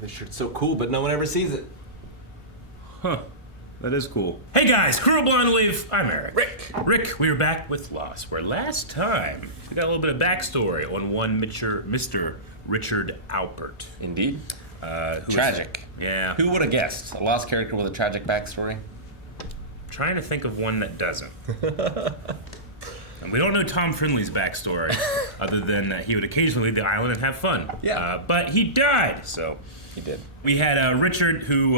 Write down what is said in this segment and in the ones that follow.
This shirt's so cool, but no one ever sees it. Huh. That is cool. Hey guys, Crew Blind Leaf. I'm Eric. Rick, we are back with Lost, where last time we got a little bit of backstory on one Mr. Richard Alpert. Indeed. Tragic. Yeah. Who would have guessed? A Lost character with a tragic backstory? Trying to think of one that doesn't. And we don't know Tom Friendly's backstory, other than that he would occasionally leave the island and have fun. Yeah. But he died, so... He did. We had Richard, who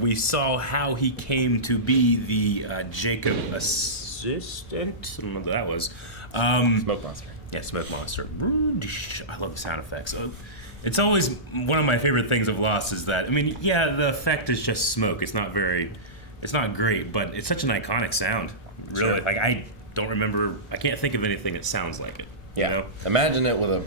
we saw how he came to be the Jacob assistant. I don't know what that was. Smoke monster. Yeah, smoke monster. I love the sound effects. It's always one of my favorite things of Lost is that, I mean, yeah, the effect is just smoke. It's not great, but it's such an iconic sound. Really, Sure. like I can't think of anything that sounds like it. Yeah. You know? Imagine it with a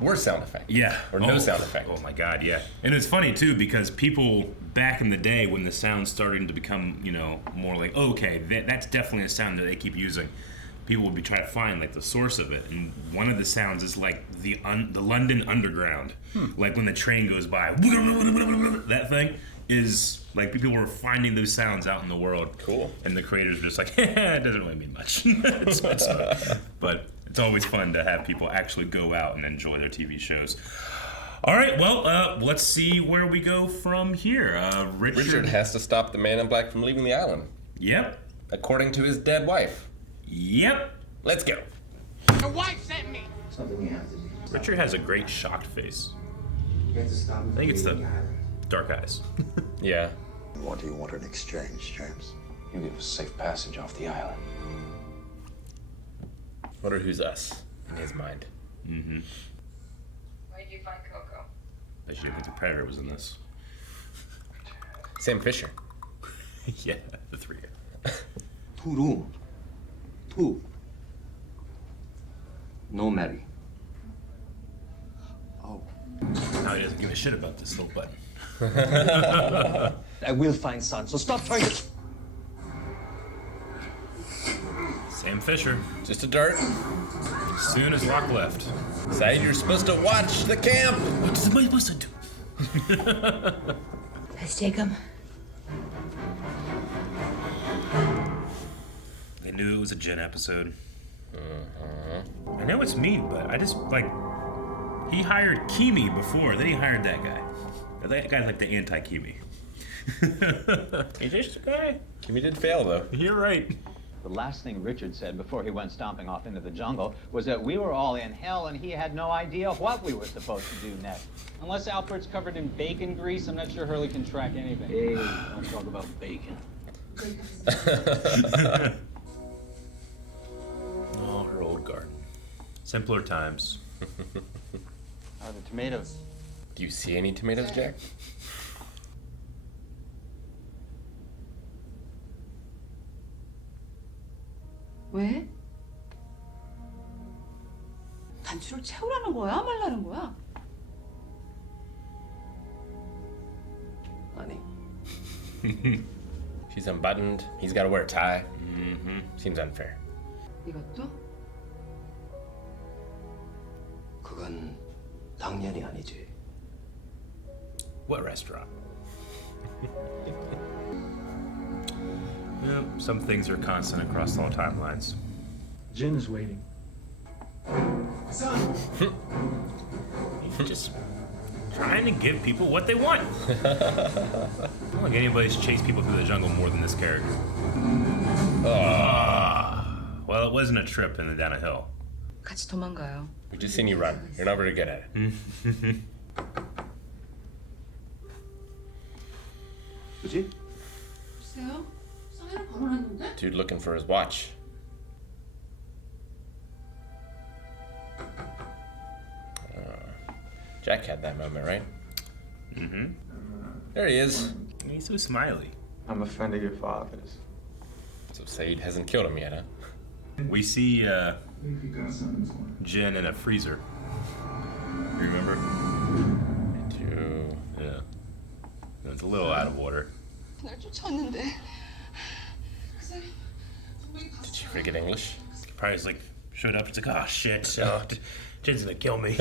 worse sound effect. Yeah. Or no sound effect. Oh my God, yeah. And it's funny too because people back in the day when the sound's starting to become, more like, oh, okay, that's definitely a sound that they keep using. People would be trying to find like the source of it, and one of the sounds is like the London Underground, like when the train goes by. That thing is like people were finding those sounds out in the world. Cool. And the creators were just like, it doesn't really mean much. It's but it's always fun to have people actually go out and enjoy their TV shows. All right, well, let's see where we go from here. Richard has to stop the man in black from leaving the island. Yep. According to his dead wife. Yep. Let's go. Your wife sent me. Something you have to do. Richard has a great shocked face. You have to stop him. I think it's the dark eyes. Yeah. What do you want in exchange, James? You give us safe passage off the island. Wonder who's us in his mind. Mm-hmm. Where did you find Coco? I should think the Predator was in this. Sam Fisher. Yeah, the three. Two. No marry. Oh. Now he doesn't give a shit about this little button. I will find Sun, so stop trying to... Sam Fisher. Just a dart. As soon as Locke left. Sayid, you're supposed to watch the camp. What is somebody supposed to do? Let's take him. They knew it was a Jin episode. I know it's mean, but I just, he hired Kimi before, then he hired that guy. That guy's like the anti-Kimi. Is this the guy? Kimi did fail, though. You're right. The last thing Richard said before he went stomping off into the jungle was that we were all in hell and he had no idea what we were supposed to do next. Unless Alpert's covered in bacon grease, I'm not sure Hurley can track anything. Hey, don't talk about bacon. Oh, her old garden. Simpler times. How are the tomatoes? Do you see any tomatoes, Jack? 왜? 단추를 채우라는 거야? 말라는 거야? Honey. She's unbuttoned. He's got to wear a tie. Mm-hmm. Seems unfair. 이것도? 그건 당연히 아니지. What restaurant? Yeah, some things are constant across all timelines. Jin's waiting. Just trying to give people what they want. I don't think anybody's chased people through the jungle more than this character. Well, it wasn't a trip and down a hill. 같이 도망가요. We just seen you run. You're not very good at it. 그지? 글쎄요? 사회를 걸어놨는데? Dude looking for his watch. Jack had that moment, right? Mm-hmm. There he is. He's so smiley. I'm a friend of your father's. So Sayid hasn't killed him yet, huh? We see Jin in a freezer. Remember? Me too. Yeah. It's a little out of order. 날 쫓았는데. Did you forget English? Probably just like showed up. It's like, oh shit, Jin's gonna kill me.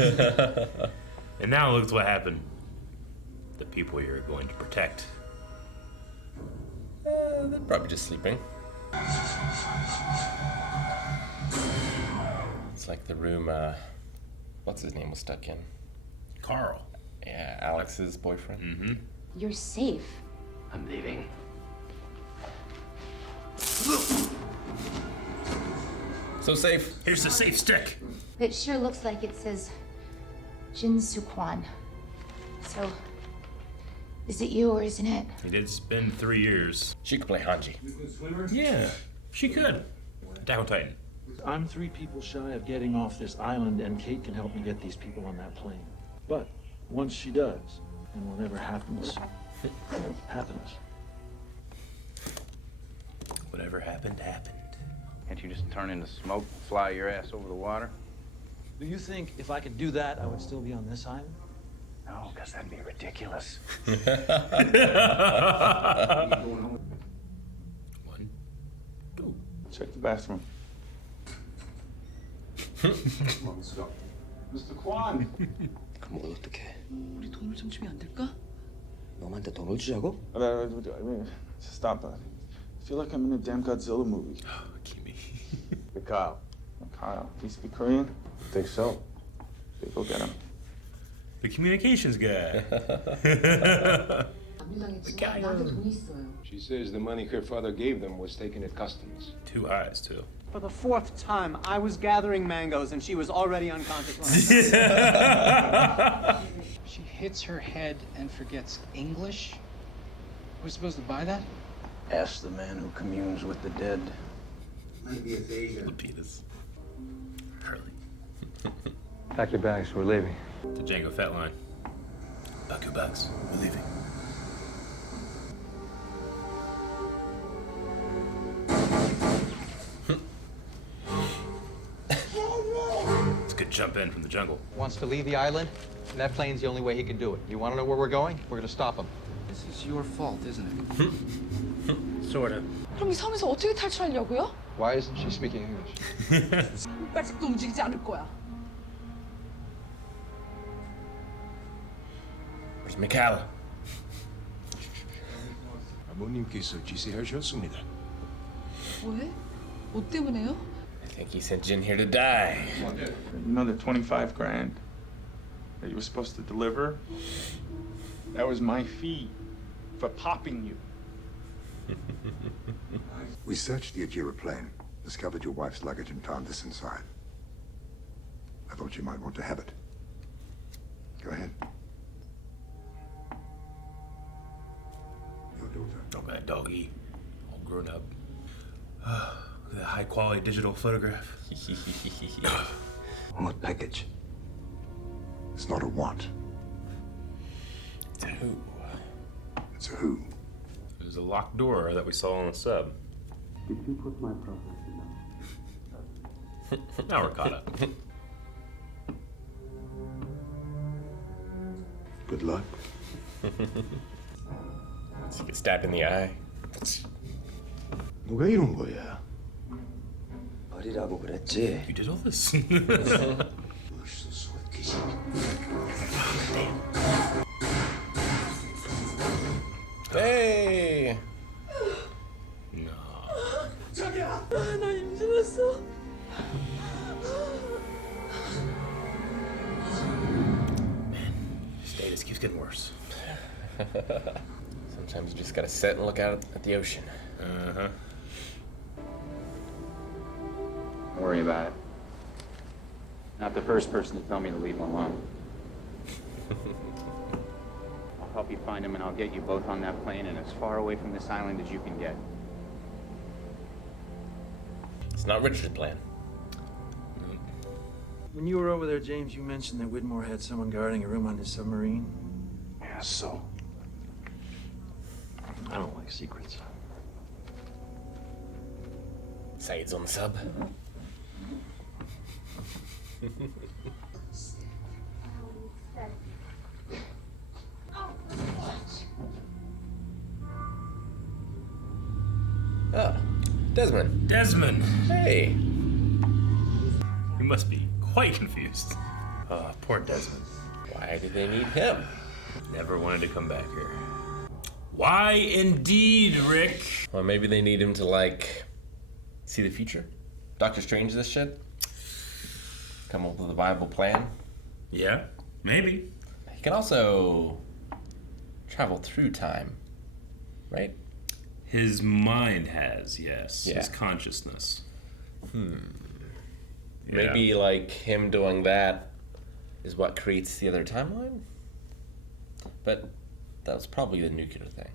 And now look what happened. the people you're going to protect. They're probably just sleeping. It's like the room, what's his name was stuck in? Carl. Yeah, Alex's boyfriend. Mm-hmm. You're safe. I'm leaving. So safe. Here's the safe stick. It sure looks like it says Jin Sukwan. So, is it you or isn't it? He did spend 3 years. She could play Hanji. Yeah, she could. Attack on Titan. I'm 3 people shy of getting off this island, and Kate can help me get these people on that plane. But once she does, and whatever happens, happens. Whatever happened, happened. Can't you just turn into smoke and fly your ass over the water? Do you think if I could do that, I would still be on this island? No, because that'd be ridiculous. 1, 2. Check the bathroom. Mr. Kwan. 그럼 어떡해? 우리 돈을 좀 주면 안 될까? 너한테 돈을 주자고? I mean, stop that. I feel like I'm in a damn Godzilla movie. Kimi. Mikhail. He speak Korean? I think so. Okay, go get him. The communications guy. 나한테 돈 있어요. She says the money her father gave them was taken at customs. 2 eyes, too. For the 4th time, I was gathering mangoes and she was already unconscious. She hits her head and forgets English? We're supposed to buy that? Ask the man who communes with the dead. Maybe Aphasia. Lapidus. Hurley. Pack your bags, we're leaving. The Django Fat line. Pack your bags. We're leaving. It's a good jump in from the jungle. Wants to leave the island, and that plane's the only way he can do it. You want to know where we're going? We're going to stop him. This is your fault, isn't it? Sort of. 그럼 이 섬에서 어떻게 탈출하려고요? Why isn't she speaking English? 빨집도 움직이지 않을 거야. Where's Mikhail? 아버님께서 지시하셨습니다. 왜? 뭐 때문에요? I think he sent Jin here to die. Another 25 grand that you were supposed to deliver. That was my fee for popping you. We searched the Ajira plane, discovered your wife's luggage, and found this inside. I thought you might want to have it. Go ahead. Your daughter. Oh, that doggy. All grown up. Look at that high quality digital photograph. What package? It's not a what. It's a who. It's a who. There's a locked door that we saw on the sub. Did you put my property down? Now we're caught up. Good luck. So you get stabbed in the eye. 누가 이런 거야? 버리라고 그랬지. You did all this. 벌써 속기지. Hey! No. 자기야, 나 임신했어. Status keeps getting worse. Sometimes you just gotta sit and look out at the ocean. Uh-huh. Don't worry about it. Not the first person to tell me to leave him alone. I'll help you find him and I'll get you both on that plane and as far away from this island as you can get. It's not Richard's plan. When you were over there, James, you mentioned that Whitmore had someone guarding a room on his submarine. Yeah, so. I don't like secrets. Sayid's on the sub. Ah, Desmond. Desmond. Hey. You must be quite confused. Poor Desmond. Why do they need him? Never wanted to come back here. Why indeed, Rick? Well, maybe they need him to, like, see the future. Doctor Strange this shit. Come up with a viable plan. Yeah, maybe. He can also travel through time, right? His mind has, yes. Yeah. His consciousness. Yeah. Maybe, like, him doing that is what creates the other timeline? But that was probably the nuclear thing.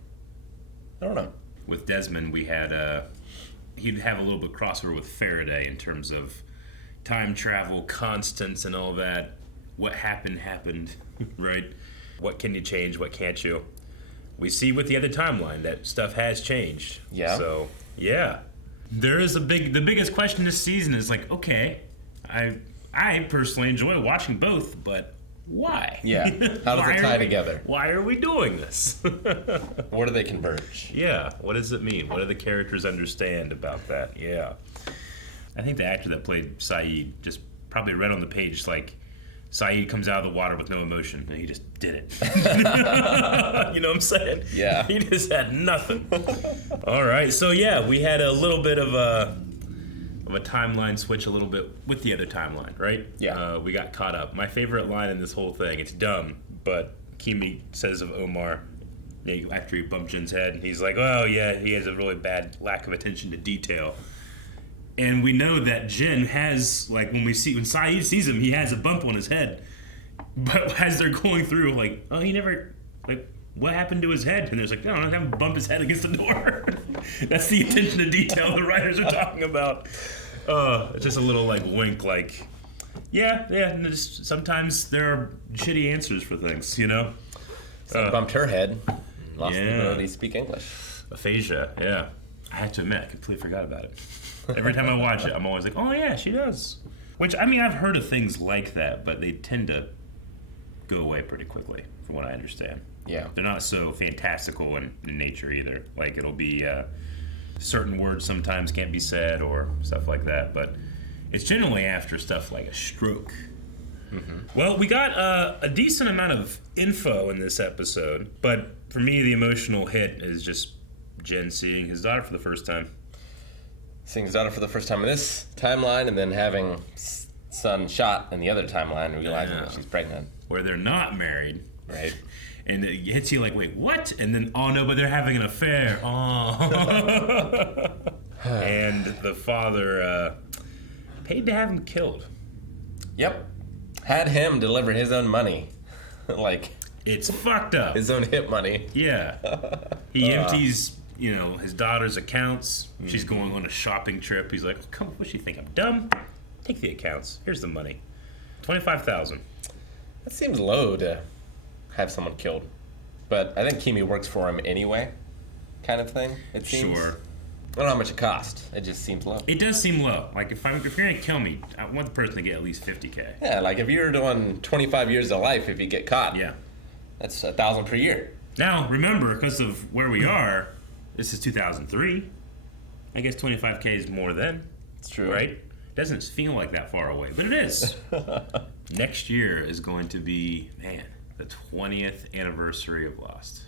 I don't know. With Desmond, we had he'd have a little bit crossover with Faraday in terms of time travel, constants, and all that. What happened, right? What can you change? What can't you? We see with the other timeline that stuff has changed. Yeah. So yeah, there is the biggest question this season is like, okay, I personally enjoy watching both, but why? Yeah. How does it tie together? Why are we doing this? Where do they converge? Yeah. What does it mean? What do the characters understand about that? Yeah. I think the actor that played Sayid just probably read on the page like, Sayid comes out of the water with no emotion, and he just did it. You know what I'm saying? Yeah. He just had nothing. All right. So yeah, we had a little bit of a timeline switch a little bit with the other timeline, right? Yeah. We got caught up. My favorite line in this whole thing, it's dumb, but Kimi says of Omar, after he bumped Jin's head, he's like, oh yeah, he has a really bad lack of attention to detail. And we know that Jin has, like, when Sayid sees him, he has a bump on his head. But as they're going through, like, oh, he never, like, what happened to his head? And there's like, no, don't have him bump his head against the door. That's the attention to detail the writers are talking about. It's just a little, like, wink, like, yeah, and just, sometimes there are shitty answers for things, you know? So bumped her head, lost the ability to speak English. Aphasia, yeah. I have to admit, I completely forgot about it. Every time I watch it, I'm always like, oh yeah, she does. Which, I mean, I've heard of things like that, but they tend to go away pretty quickly, from what I understand. Yeah. They're not so fantastical in nature either. Like, it'll be certain words sometimes can't be said or stuff like that, but it's generally after stuff like a stroke. Mm-hmm. Well, we got a decent amount of info in this episode, but for me, the emotional hit is just Jin seeing his daughter for the first time. Seeing his daughter for the first time in this timeline, and then having Sun shot in the other timeline, realizing that she's pregnant. Where they're not married. Right. And it hits you like, wait, what? And then, oh no, but they're having an affair. Oh. And the father paid to have him killed. Yep. Had him deliver his own money. Like, it's fucked up. His own hit money. Yeah. He empties, his daughter's accounts. Mm-hmm. She's going on a shopping trip. He's like, come, what do you think? I'm dumb? Take the accounts. Here's the money. $25,000. That seems low to have someone killed. But I think Kimi works for him anyway, kind of thing, it seems. Sure. I don't know how much it costs. It just seems low. It does seem low. Like, if you're going to kill me, I want the person to get at least $50K. Yeah, like if you're doing 25 years of life, if you get caught, yeah, that's $1,000 per year. Now, remember, because of where we are, this is 2003. I guess 25K is more then. It's true. Right? It doesn't feel like that far away, but it is. Next year is going to be, the 20th anniversary of Lost.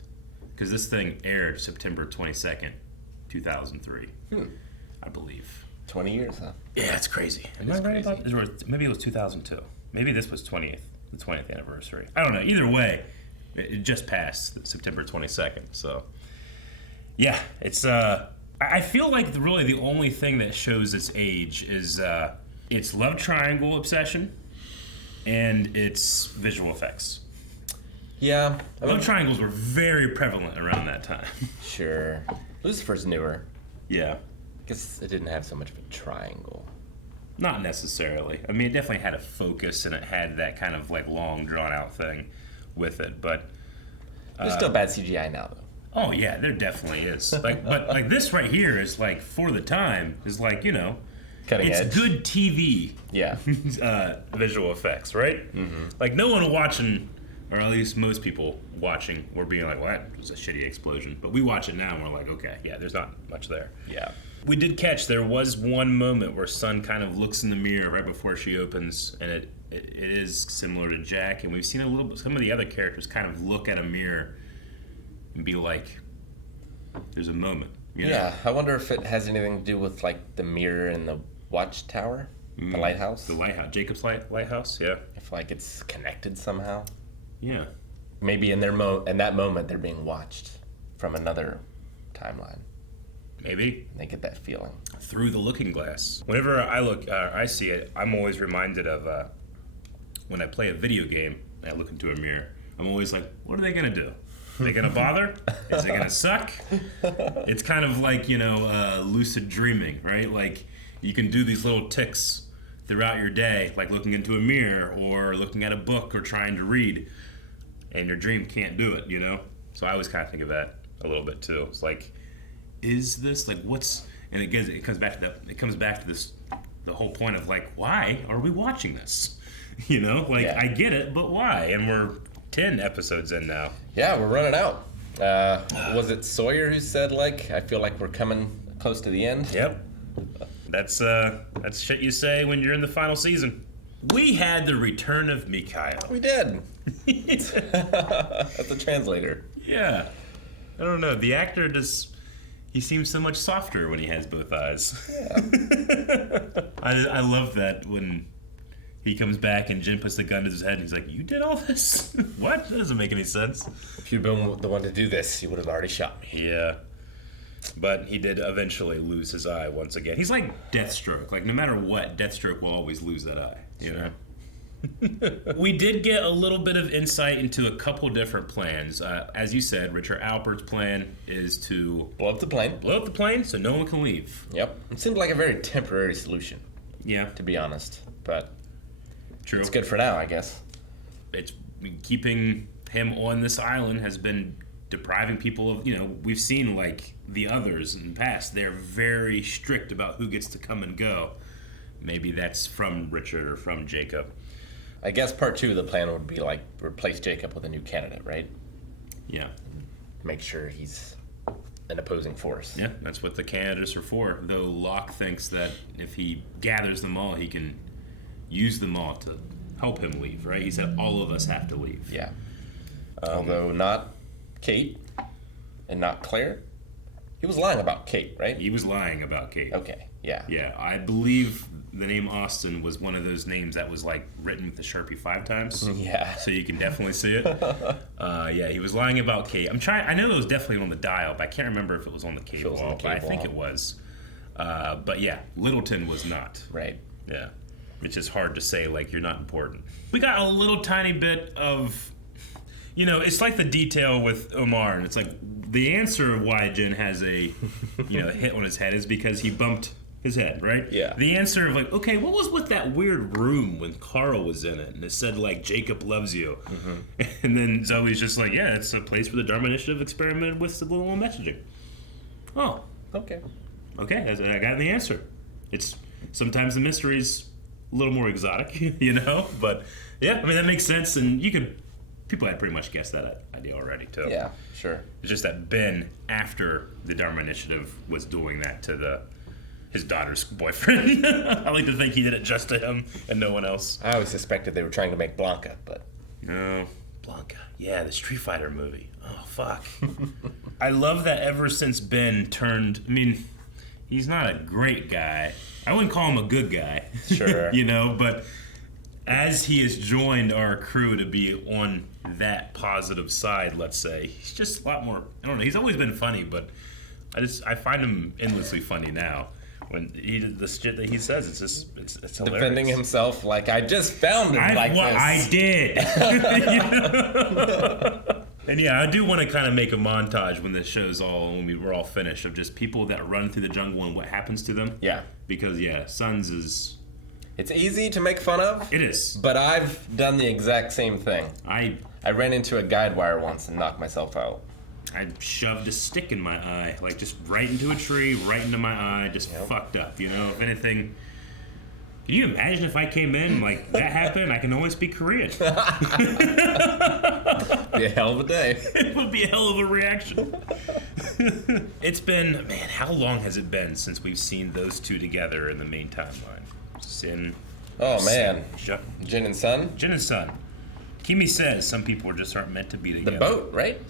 Because this thing aired September 22nd, 2003. I believe. 20 years, huh? Yeah, it's crazy. Am I right about this? Maybe it was 2002. Maybe this was the 20th anniversary. I don't know. Either way, it just passed September 22nd. So, yeah, it's I feel like really the only thing that shows its age is its love triangle obsession and its visual effects. Yeah. Love triangles were very prevalent around that time. Sure. Lucifer's newer. Yeah. I guess it didn't have so much of a triangle. Not necessarily. I mean, it definitely had a focus and it had that kind of like long drawn out thing with it, but there's still bad CGI now though. Oh yeah, there definitely is. But this right here is like for the time is like, cutting it's edge. good TV. Yeah. Visual effects, right? Mm-hmm. Like no one watching, or at least most people watching, were being like, well, that was a shitty explosion. But we watch it now and we're like, okay, yeah, there's not much there. Yeah. We did catch there was one moment where Sun kind of looks in the mirror right before she opens, and it is similar to Jack, and we've seen a little bit. Some of the other characters kind of look at a mirror and be like, "There's a moment." You know? Yeah, I wonder if it has anything to do with like the mirror in the watchtower, the lighthouse. The lighthouse, Jacob's lighthouse. Yeah. If like it's connected somehow. Yeah. Maybe in their in that moment they're being watched from another timeline. Maybe they get that feeling through the looking glass. Whenever I see it, I'm always reminded of when I play a video game and I look into a mirror. I'm always like, what are they gonna do? Are they gonna bother? Is it gonna suck? It's kind of like, lucid dreaming, right? Like you can do these little ticks throughout your day, like looking into a mirror or looking at a book or trying to read, and your dream can't do it, So I always kind of think of that a little bit too. It's like, is this like what's? And again, it comes back to this, the whole point of like, why are we watching this? I get it, but why? And we're 10 episodes in now. Yeah, we're running out. Was it Sawyer who said like, I feel like we're coming close to the end? Yep. That's shit you say when you're in the final season. We had the return of Mikhail. We did. That's a translator. Yeah. I don't know. The actor he seems so much softer when he has both eyes. Yeah. I love that when he comes back and Jin puts the gun to his head and he's like, you did all this? What? That doesn't make any sense. If you'd been the one to do this, you would have already shot me. Yeah. But he did eventually lose his eye once again. He's like Deathstroke. Like, no matter what, Deathstroke will always lose that eye. You know? We did get a little bit of insight into a couple different plans. As you said, Richard Alpert's plan is to blow up the plane. Blow up the plane so no one can leave. Yep. It seemed like a very temporary solution. Yeah. To be honest. But true. It's good for now, I guess. It's keeping him on this island has been depriving people of, we've seen like the others in the past. They're very strict about who gets to come and go. Maybe that's from Richard or from Jacob. I guess part 2 of the plan would be like replace Jacob with a new candidate, right? Yeah. Make sure he's an opposing force. Yeah, that's what the candidates are for. Though Locke thinks that if he gathers them all, he can use them all to help him leave, right? He said all of us have to leave. Yeah. Although not Kate and not Claire. He was lying about Kate, right? He was lying about Kate. Okay, yeah. Yeah, I believe the name Austin was one of those names that was like written with the Sharpie 5 times. Yeah. So you can definitely see it. Yeah, he was lying about Kate. I know it was definitely on the dial, but I can't remember if it was on the cable wall, but I think it was. But yeah, Littleton was not. Right. Yeah. Which is hard to say, like, you're not important. We got a little tiny bit of, it's like the detail with Omar, and it's like the answer of why Jin has a, hit on his head is because he bumped his head, right? Yeah. The answer of like, okay, what was with that weird room when Carl was in it, and it said like Jacob loves you, and then Zoe's just like, yeah, it's a place where the Dharma Initiative experimented with subliminal messaging. Oh, okay, I got the answer. It's sometimes the mystery's a little more exotic, but yeah, I mean that makes sense, and people had pretty much guessed that idea already too. Yeah, sure. It's just that Ben, after the Dharma Initiative, was doing that to his daughter's boyfriend. I like to think he did it just to him and no one else. I always suspected they were trying to make Blanca, but no, Blanca. Yeah, the Street Fighter movie. Oh fuck. I love that ever since Ben turned. I mean, he's not a great guy. I wouldn't call him a good guy. Sure. But as he has joined our crew to be on that positive side, let's say, he's just a lot more, I don't know, he's always been funny, but I find him endlessly funny now. When he did the shit that he says, it's hilarious. Defending himself like, I just found him like this. I did. And yeah, I do want to kind of make a montage when this show's when we're all finished, of just people that run through the jungle and what happens to them. Yeah. Because Sons is... It's easy to make fun of. It is. But I've done the exact same thing. I ran into a guide wire once and knocked myself out. I shoved a stick in my eye, like just right into a tree, right into my eye, just fucked up, If anything... Can you imagine if I came in like that happened? I can only speak Korean. Be a hell of a day. It would be a hell of a reaction. It's been, how long has it been since we've seen those two together in the main timeline? Oh man, Shut. Jin and Sun. Jin and Sun. Kimi says some people just aren't meant to be together. The boat, right?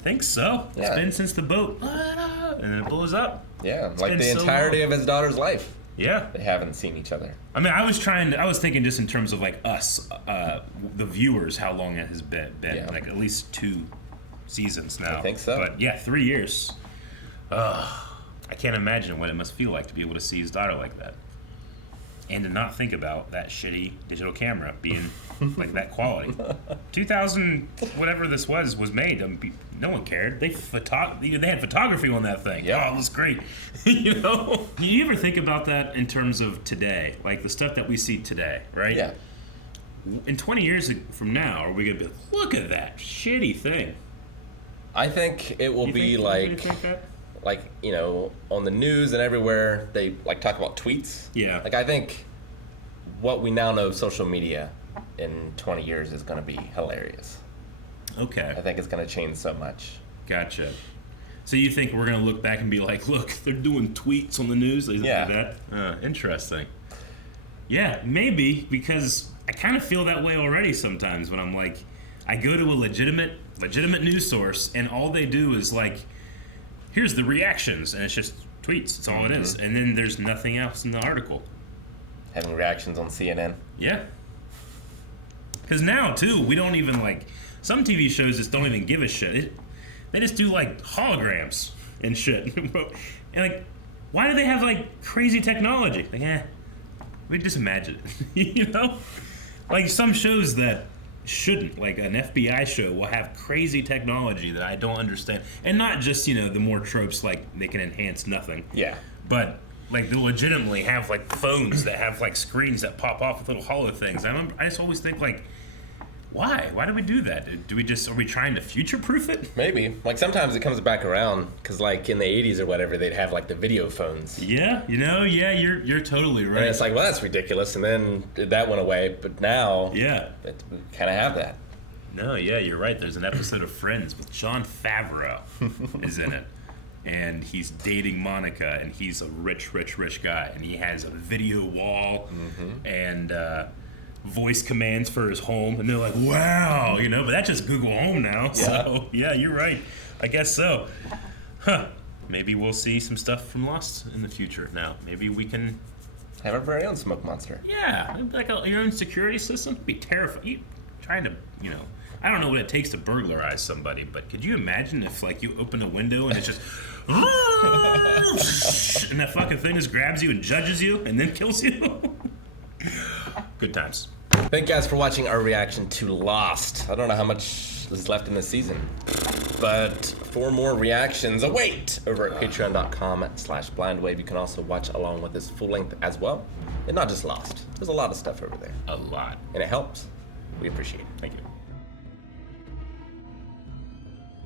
Think so. Yeah. It's been since the boat, and it blows up. Yeah, It's like been the so entirety long. of his daughter's life. Yeah. They haven't seen each other. I mean, I was thinking just in terms of like us, the viewers, how long it has been. Yeah. Like at least 2 seasons now. I think so. But yeah, 3 years. I can't imagine what it must feel like to be able to see his daughter like that. And to not think about that shitty digital camera being like that quality. 2000, whatever this was made. No one cared. They had photography on that thing. Yeah. Oh, it was great. You know? Do you ever think about that in terms of today? Like the stuff that we see today, right? Yeah. In 20 years from now, are we going to be like, look at that shitty thing? I think it will be like, you know, on the news and everywhere, they like talk about tweets. Yeah. Like I think what we now know of social media in 20 years is going to be hilarious. Okay. I think it's going to change so much. Gotcha. So you think we're going to look back and be like, look, they're doing tweets on the news? They Yeah. do that? Interesting. Yeah, maybe, because I kind of feel that way already sometimes when I'm like, I go to a legitimate news source and all they do is like, here's the reactions, and it's just tweets. That's all it is. And then there's nothing else in the article. Having reactions on CNN. Yeah. Because now, too, we don't even like, some TV shows just don't even give a shit. They just do like holograms and shit. And like, why do they have like crazy technology? Like, we just imagine it. You know? Like some shows that shouldn't, like an FBI show will have crazy technology that I don't understand. And not just, you know, the more tropes like they can enhance nothing. Yeah. But like they'll legitimately have like phones that have like screens that pop off with little hollow things. I just always think like, why? Why do we do that? Are we trying to future-proof it? Maybe. Like sometimes it comes back around because like in the 80s or whatever, they'd have like the video phones. Yeah, you know, yeah, you're totally right. And it's like, well, that's ridiculous. And then that went away. But now, yeah, we kind of have that. No, yeah, you're right. There's an episode of Friends with Jon Favreau is in it. And he's dating Monica, and he's a rich guy. And he has a video wall and voice commands for his home. And they're like, wow, you know, but that's just Google Home now. Yeah. So, yeah, you're right. I guess so. Huh. Maybe we'll see some stuff from Lost in the future now. Maybe we can have our very own smoke monster. Yeah, like your own security system. Be terrified. You trying to, you know, I don't know what it takes to burglarize somebody, but could you imagine if like you open a window and it's just and that fucking thing just grabs you and judges you and then kills you? Good times. Thank you guys for watching our reaction to Lost. I don't know how much is left in this season, but 4 more reactions await over at patreon.com/blindwave. You can also watch along with this full length as well. And not just Lost. There's a lot of stuff over there. A lot. And it helps. We appreciate it. Thank you.